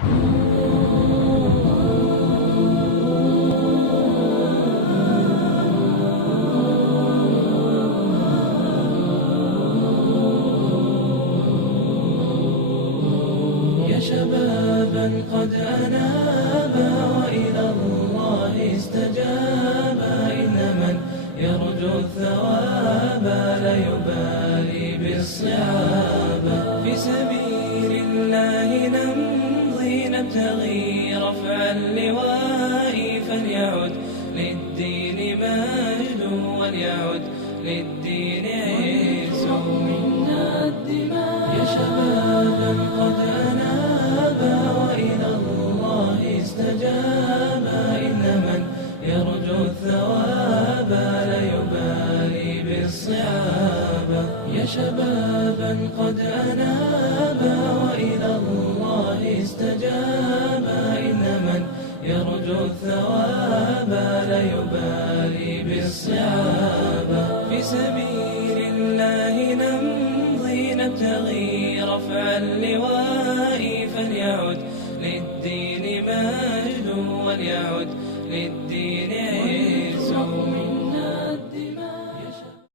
يا شبابا قد أنابا وإلى الله استجابا، إن من يرجو الثواب لا يبالي بالصعاب. في سبيل الله نمضي نبتغي رفع اللواء، فليعد للدين مجد وليعد للدين عز منا الدماء. يا شبابا قد أنابا وإلى الله استجابا، إن من يرجو الثواب لا يبالي بالصعاب. يا شبابا قد أنابا وإلى الله استجابا، إن من يرجو الثواب لا يبالي بالصعاب. في سبيل الله نمضي نبتغي رفع اللواء، فليعد للدين مجد وليعد للدين